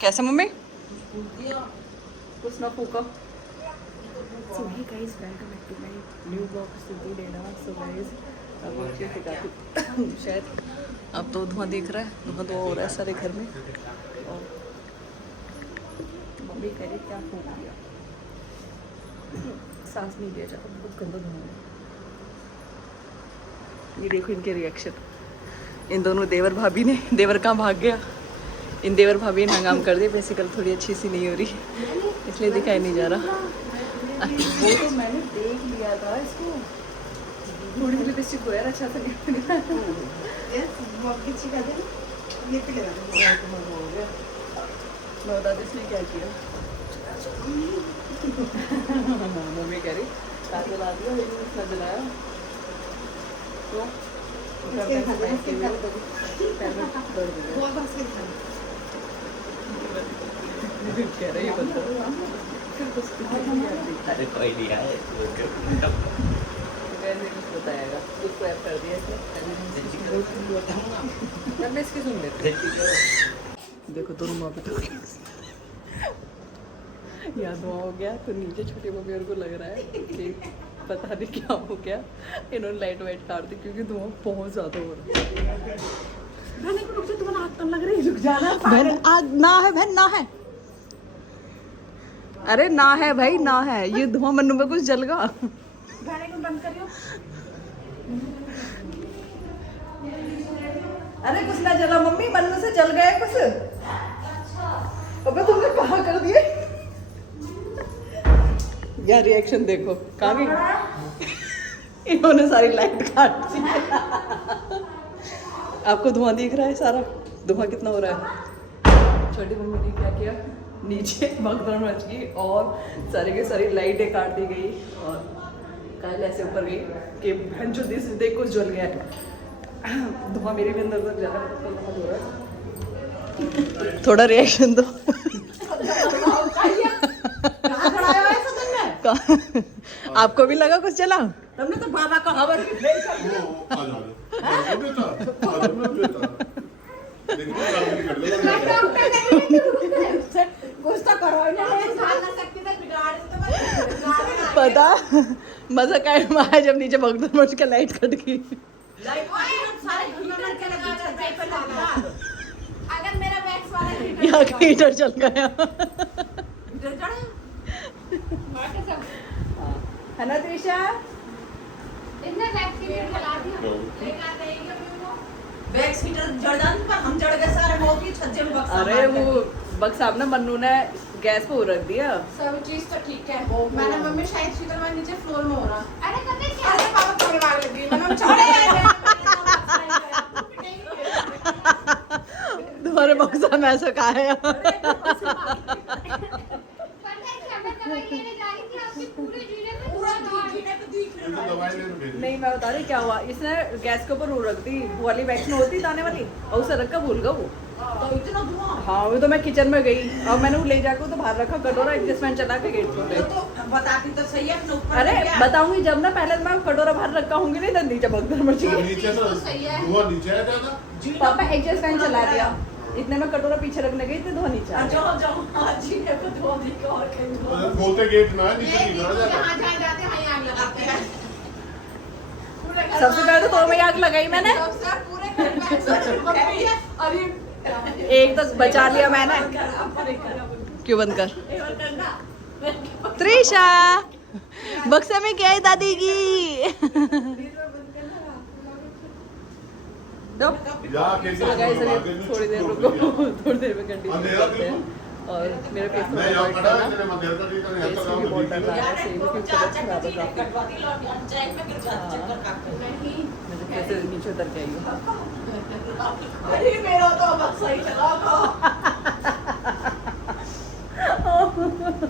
कैसे मम्मी? कुछ ना फूका। So hey guys, welcome back to my new blog city डेना। सो गाइस, अब मुझे सिखाती शायद अब तो धुआं दिख रहा है, धुआं हो रहा है सारे घर में। और मम्मी कह रही क्या फूक दिया, सांस नहीं लिया जाता, बहुत गंदा धुआं है। ये देखो इनके रिएक्शन। इन दोनों देवर भाभी ने, देवर कहाँ भाग गया, इन देवर भाभी ने हंगाम कर दिया। बेसिकल थोड़ी अच्छी सी नहीं हो रही, इसलिए दिखाई नहीं जा रहा। वो तो मैंने देख लिया था इसको, थोड़ी सी लिपस्टिक को यार अच्छा से मैं बता दी इसने क्या किया। मम्मी कह रही तार जला दिया, लेकिन उसने जलाया तो कह रही है बंदा। अरे कोई नहीं आए बताएगा, उसको ऐप कर दिया इसने। मैं इसकी सुन लेती। देखो दोनों माँ बेटा यहाँ धुआं हो गया तो नीचे छोटी मम्मी और को लग रहा है कि पता नहीं क्या हो गया, इन्होंने लाइट वाइट काट दी क्योंकि धुआं बहुत ज्यादा हो रहा है। तुम्हें आग कम लग रही है, रुक जाना। बहन आग ना है, बहन ना है, अरे ना है भाई ना है, ये धुआं मन्नू में कुछ जल गया। गाने को बंद करियो। अरे कुछ ना जला मम्मी, मन्नू से जल गया कुछ। अबे तुमने कहाँ कर दिए यार, रिएक्शन देखो कहाँ गई। इन्होंने सारी लाइट काट दी। आपको धुआं दिख रहा है सारा, धुआं कितना हो रहा है। छोटी मम्मी ने क्या किया, नीचे भगदड़ मच गई और सारी की सारी लाइटें काट दी गई और काल ऐसे ऊपर गई कि बहन जो देख कुछ जल गया है। धुआं मेरे भी अंदर तक जा रहा है, बहुत हो रहा है। थोड़ा रिएक्शन दो। आपको भी लगा कुछ चला? तुमने तो बाबा का खबर पता मजा क्या जब नीचे भगदड़ मच के लाइट कट गई। अगर मेरा वैक्स वाला यहाँ का हीटर चल गया है ना त्रिशा? इसने वैक्स हीटर जला दिया, लेकर आ जाएगी वैक्स हीटर जड़ जाने पर हम जड़ गए सारे मौकी छज्जे में बक्सा। अरे वो बक्सा ना मन्नू ने गैस पे रख दिया। सब चीज तो ठीक है, मैंने मम्मी शायद शीतल में नीचे फ्लोर में हो रहा। अरे कभी क्या, अरे पापा थोड़ी मार लगी, मैंने छोड़े तुम्हारे बक्सा में ऐसा कहा है। नहीं मैं बता रही क्या हुआ, इसने गैस के ऊपर वो रख दी, वो वाली वैक्स में होती दाने वाली, और उसे रख कर भूल गया वो। तो इतना धुआं। हाँ वो तो मैं किचन में गई और मैंने वो ले जाकर तो बाहर रखा कटोरा, एडजस्टमेंट चला के गेट पे। तो बताती तो सही है, अपने ऊपर अरे बताऊंगी जब ना, पहले मैं कटोरा बाहर रखा हूँगी नहीं तो नीचे भगदड़ मच गई। नीचे तो धुआं नीचे है ज्यादा। पापा एडजस्टमेंट चला दिया, इतने में कटोरा पीछे रखने गई थी, धुआं नीचे आ गया। जाओ जाओ आज जी ने को धुआं दिख और कहीं धुआं। खोलते गेट ना नीचे नहीं गिरा जाता। यहाँ जहाँ जाते हैं यहाँ आग लगाते हैं। सबसे पहले तो मैं आग लगाई मैंने, पूरे घर में ऐसा अरे एक तो बचा लिया मैंने। क्यों बंद कर? त्रिशा बक्से में क्या है दादी की? थोड़ी देर रुको, थोड़ी देर में कंटिन्यू करते हैं। और मेरे फेस में अवॉइड करना, ऐसे भी बहुत डर लग रहा है, सही में क्योंकि तबीयत खराब है काफी। कटवाती लौट यार चेक में गिर जाती चक्कर काटते। नहीं मुझे कैसे नीचे उतर के आई हूँ। अरे मेरा तो बक्सा ही चला था।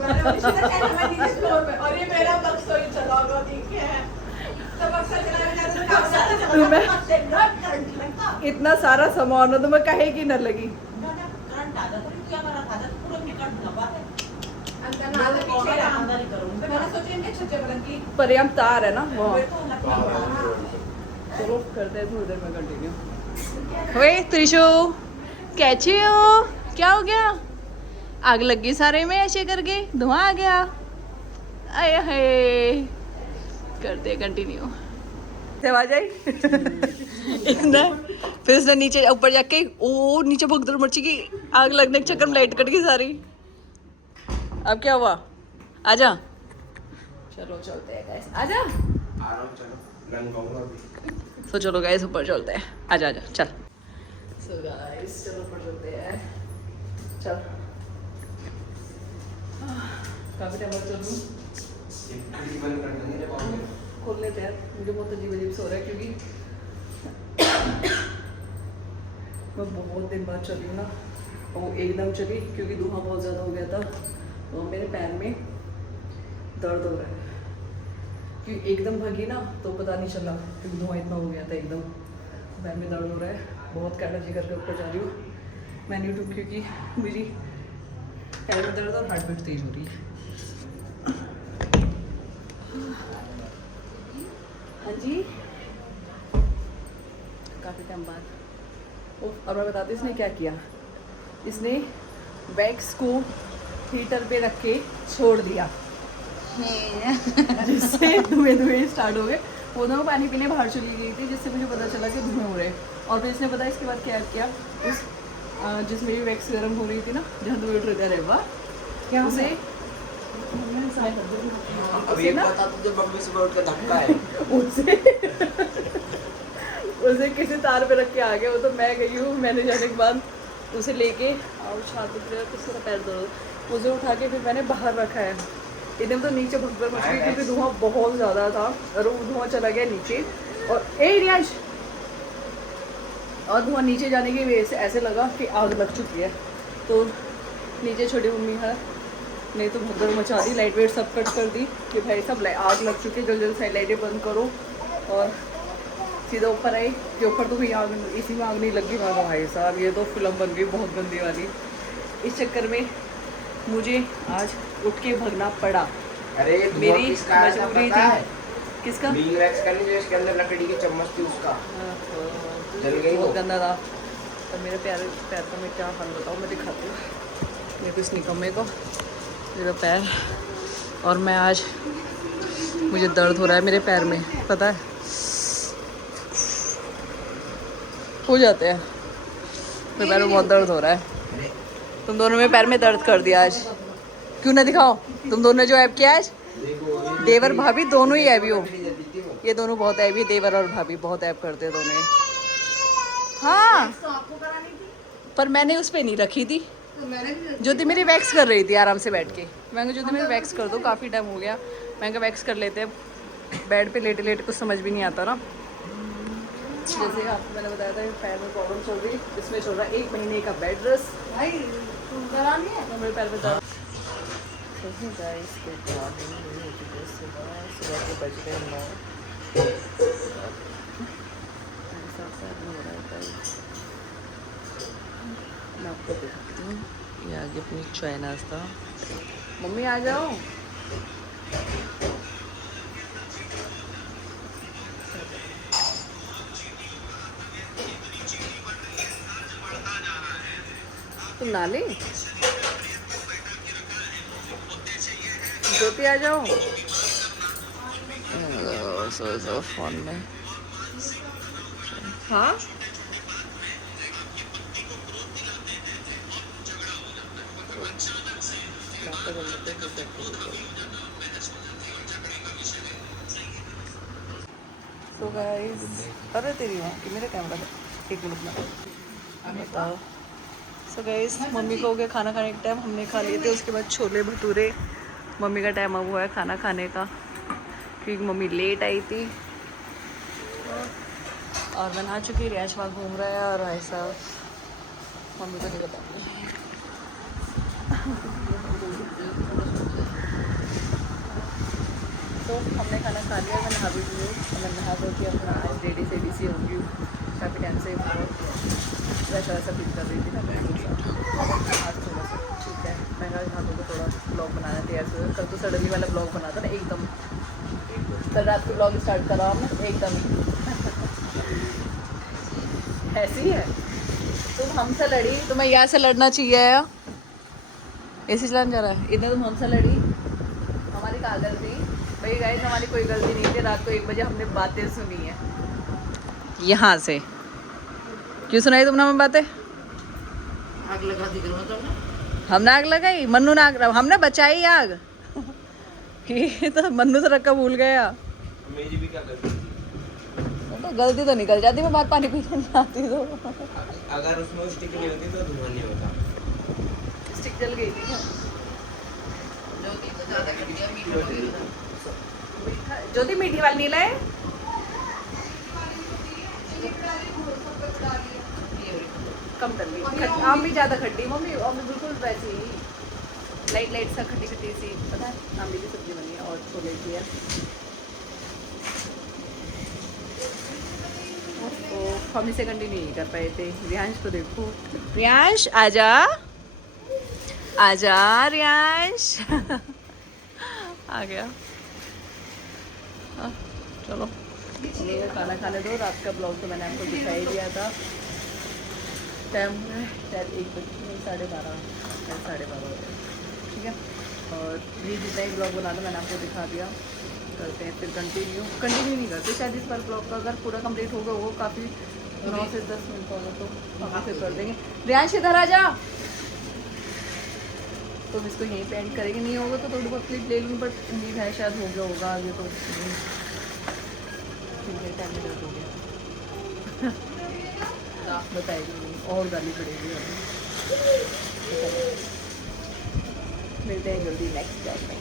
मैंने उसी ने कहना मैं नीचे फ्लोर पे, और ये मेरा बक्सा ही चला गया, ठीक है तो बक्सा चला गया तो बक्सा चला। इतना सारा सामान हो तो मैं कहेगी न लगी। करंट आ जाता है, क्या करा था पूरा निकट दबा है अंदर ना आगे पीछे रहा। अंदर ही करूंगा। मैंने सोचा इनके छज्जे पर लगी। पर ये हम तार है ना वो। तो लगता है चलो करते हैं थोड़ी देर में कंटिन्यू। वे त्रिशु कैसे हो? क्या हो गया? आग लग गई सारे में ऐसे करके, धुआं आ गया। आए हाय, करते कंटिन्यू। आ जाए इतना फिर उसने नीचे ऊपर जाके ओ नीचे भगदड़ मची की आग लगने के चक्कर में लाइट कट गई सारी। अब क्या हुआ? आजा, चलो चलते हैं गाइस, आजा। तो चलो गाइस ऊपर चलते हैं, आजा आजा चल। सो गाइस चलो ऊपर चलते हैं, चल। काफी टाइम बाद चलूं, खोल लेते हैं। मुझे बहुत अजीब अजीब से हो रहा है क्योंकि मैं बहुत दिन बाद चली हूँ ना, वो एकदम चली क्योंकि धुआं बहुत ज़्यादा हो गया था, तो मेरे पैर में दर्द हो रहा है। क्योंकि एकदम भगी ना तो पता नहीं चला क्योंकि धुआं इतना हो गया था, एकदम पैर में दर्द हो रहा है। बहुत काटाजी करके ऊपर जा रही हूँ मैं यूट्यूब, क्योंकि मेरी पैर में दर्द और हार्ट बीट तेज हो रही है। हाँ जी, काफ़ी टाइम बाद। और मैं बताती हूँ इसने क्या किया। इसने वैक्स को हीटर पे रख के छोड़ दिया जिससे धुएं स्टार्ट हो गए। वो दोनों पानी पीने बाहर चली गई थी, जिससे मुझे पता चला कि धुएं हो रहे हैं। और फिर इसने पता इसके बाद क्या किया, उस जिस मेरी वैक्स गर्म हो रही थी ना, जहाँ धुएं उठ रहे थे रेवा, क्या उसे उसे किसी तार पे रख के आ गया। वो तो मैं गई हूँ, मैंने जाने के बाद उसे लेके किसी का पैर दर्द, उसे उठा के फिर मैंने बाहर रखा है। इधर तो नीचे भगदड़ मच गई क्योंकि धुआं बहुत ज़्यादा था और वो धुआं चला गया नीचे। और रियाज, और धुआं नीचे जाने की वजह से ऐसे लगा कि आग लग चुकी है। तो नीचे छोटी मम्मी है, नहीं तो भगदड़ मचा दी, लाइट वेट सब कट कर दी कि भाई सब आग लग चुकी है, जल्दी जल्दी साइड लाइटें बंद करो। और सीधा ऊपर आई कि ऊपर तो कहीं आग, इसी में आग नहीं लगी। मैं भाई साहब ये तो फिल्म बन गई बहुत गंदी वाली। इस चक्कर में मुझे आज उठ के भगना पड़ा। अरे मेरी मजबूरी थी। किसका? बीइंग वैक्स करनी जो इसके अंदर लकड़ी की चम्मच थी उसका जल गई, बहुत गंदा था। और मेरे पैर का मैं क्या हाल बताऊँ, मैं दिखाती हूँ मेरे को इस निकम्मे को, मेरा पैर। और मैं आज, मुझे दर्द हो रहा है मेरे पैर में, पता है, हो जाते हैं मेरे पैर में बहुत दर्द हो रहा है। तुम दोनों में पैर में दर्द कर दिया आज, क्यों ना दिखाओ? तुम दोनों जो ऐप किया आज, देवर भाभी दोनों ही ऐबी हो, ये दोनों बहुत ऐबी, देवर और भाभी बहुत ऐप करते हैं दोनों। हाँ पर मैंने उस पर नहीं रखी थी, ज्योति मेरी वैक्स कर रही थी आराम से बैठ के। मैं कहा ज्योति मेरी वैक्स कर दो, काफ़ी टाइम हो गया। मैं कहा वैक्स कर लेते हैं, बेड पे लेटे लेटे कुछ समझ भी नहीं आता ना। जैसे आपको मैंने बताया था पैर में प्रॉब्लम चल रही, इसमें चल रहा 1 महीने का बेड रेस्ट। भाई तो मेरे पैर में दर्द। सुबह के बज रहे 9। मैं आपको देखती हूँ, ये आगे अपनी चाय नाश्ता। मम्मी आ जाओ। तुम नाले ज्योति आ जाओ। सो फोन में। हाँ सो गाइस, अरे तेरी वहाँ की मेरा कैमरा है, 1 मिनट में बताओ। सो गाइस, मम्मी को हो गया खाना खाने का टाइम, हमने खा लिए थे। उसके बाद छोले भटूरे, मम्मी का टाइम अब हुआ है खाना खाने का क्योंकि मम्मी लेट आई थी। और बना चुकी, रियाज वहाँ घूम रहा है। और ऐसा मम्मी को नहीं बताती। तो हमने खाना खा लिया, मैं नहा भी ली हूँ। मैं नहा धो के अपना आज रेडी सेडी सी होगी, काफ़ी टाइम से वैसा वैसा फील कर रही थी ना मैं। आज थोड़ा सा ठीक है, मैं नहा धो के थोड़ा ब्लॉग बनाना तैयार से। कल तो सडनली वाला ब्लॉग बना था ना एकदम, कल रात को ब्लॉग स्टार्ट करा हमने एकदम ही ऐसे ही है। तो हमसे लड़ी, तुम्हें यहाँ से लड़ना चाहिए। ऐसे चलाना जा रहा है, इतने तुम हमसे लड़ी, हमारी क्या गलती भाई? गाइस हमारी कोई गलती नहीं थी, रात को 1 बजे हमने बातें सुनी है यहाँ से। क्यों सुनाई तुमने हमें बातें? आग लगा दी करो तुमने। हमने आग लगाई, मन्नू ने आग, हमने बचाई आग। ये तो मन्नू से रखा भूल गया। मेरी भी क्या गलती थी? तो गलती तो निकल जाती, मैं बात पानी पीने नहीं आती तो। अगर उसमें स्टिक नहीं होती तो धुआं नहीं होता। स्टिक जल गई थी क्या? ज्योति तो ज्यादा मीठी ज्योति मीठी वाली नहीं लाए? कम कर ली, आम भी ज्यादा खट्टी मम्मी, और बिल्कुल वैसी ही लाइट लाइट सा खट्टी खट्टी सी, पता है आमली की सब्जी बनी है और छोले की है। तो हम इसे कंटिन्यू नहीं कर पाए थे। रियांश को देखो, रियांश आजा आजा, रियांश आ गया। हाँ, चलो चलो खाना खाने दो। रात का ब्लॉग तो मैंने आपको दिखा ही दिया था। टाइम है शायद 1 बजे, 12:30, 12:30 हो गए, ठीक है। और ये जितना ही ब्लॉग बना था मैंने आपको दिखा दिया। करते हैं फिर कंटिन्यू नहीं करते शायद इस बार ब्लॉग का, अगर पूरा कंप्लीट होगा वो काफ़ी 9 से 10 मिनट होगा तो हम फिर कर देंगे। रियांश इधर आ जा, तुम इसको यहीं पे एंड करेंगे, नहीं होगा तो थोड़ी बहुत क्लिप ले लूँगी, बट उम्मीद है शायद हो गया होगा। ये तो टाइम में हो गया बताएगी और गाली पड़ेगी अभी। मिलते हैं जल्दी नेक्स्ट ब्लॉग में।